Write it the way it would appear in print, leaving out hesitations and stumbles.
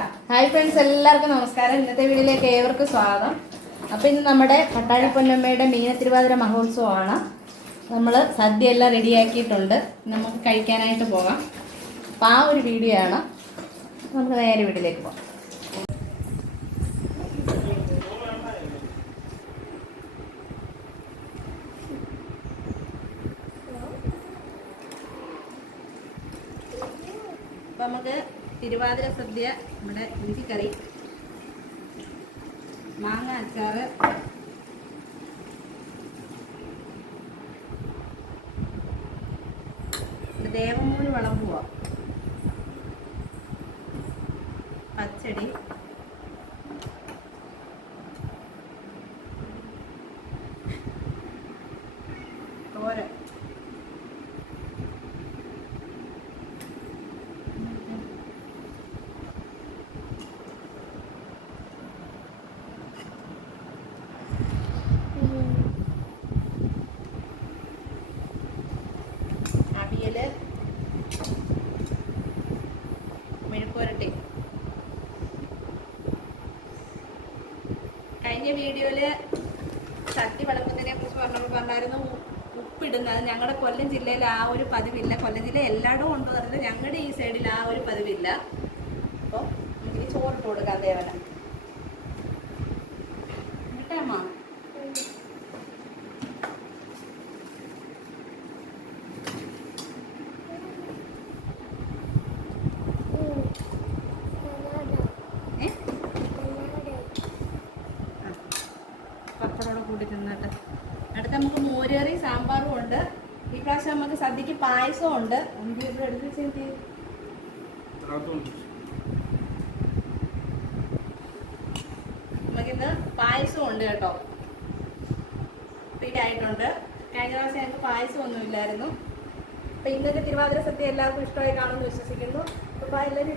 Hi friends, എല്ലാവർക്കും നമസ്കാരം. ഇന്നത്തെ വീഡിയോയിലേക്ക് ഏവർക്കും സ്വാഗതം. അപ്പോൾ ഇന്ന് നമ്മുടെ പട്ടാഴി പൊന്നമ്മയുടെ മീന തിരുവാതിര മഹോത്സവമാണ്. നമ്മൾ സദ്യ എല്ലാം റെഡിയാക്കിയിട്ടുണ്ട്. നമുക്ക് കഴിക്കാനായിട്ട് പോകാം. അപ്പോൾ ആ ഒരു വീഡിയോ ആണ്. നമുക്ക് നേരെ വീഡിയോയിലേക്ക് പോകാം. അപ്പം നമുക്ക് തിരുവാതിര സദ്യ, നമ്മുടെ ഇഞ്ചിക്കറി, മാങ്ങ അച്ചാറ്, ദേവമൂല് വിളമ്പുക, പച്ചടി, തോരൻ, അവിയല്, മെഴുക്കുവരട്ടി. കഴിഞ്ഞ വീഡിയോയില് സദ്യ വിളമ്പുന്നതിനെ കുറിച്ച് പറഞ്ഞായിരുന്നു ഉപ്പിടുന്നത്. ഞങ്ങളുടെ കൊല്ലം ജില്ലയിൽ ആ ഒരു പതിവില്ല. കൊല്ലം ജില്ല എല്ലായിടവും ഉണ്ടോ അറിയില്ല, ഞങ്ങളുടെ ഈ സൈഡിൽ ആ ഒരു പതിവില്ല. അപ്പോൾ നമുക്കിനി ചോറിട്ട് കൊടുക്കാം. ദേവന കിട്ടാമ പപ്പടോടെ കൂടി തിന്നിട്ട്. അടുത്ത് നമുക്ക് മോരേറി സാമ്പാറും ഉണ്ട്. ഈ പ്രാവശ്യം നമുക്ക് സദ്യക്ക് പായസവും ഉണ്ട്. നമുക്കിന്ന് പായസവും ഉണ്ട് കേട്ടോ. ആയിട്ടുണ്ട്. കഴിഞ്ഞ പ്രാവശ്യം ഞങ്ങൾക്ക് പായസം ഒന്നും ഇല്ലായിരുന്നു. അപ്പൊ ഇന്നത്തെ തിരുവാതിര സദ്യ എല്ലാവർക്കും ഇഷ്ടമായി കാണുമെന്ന് വിശ്വസിക്കുന്നു. അപ്പൊ എല്ലാവരും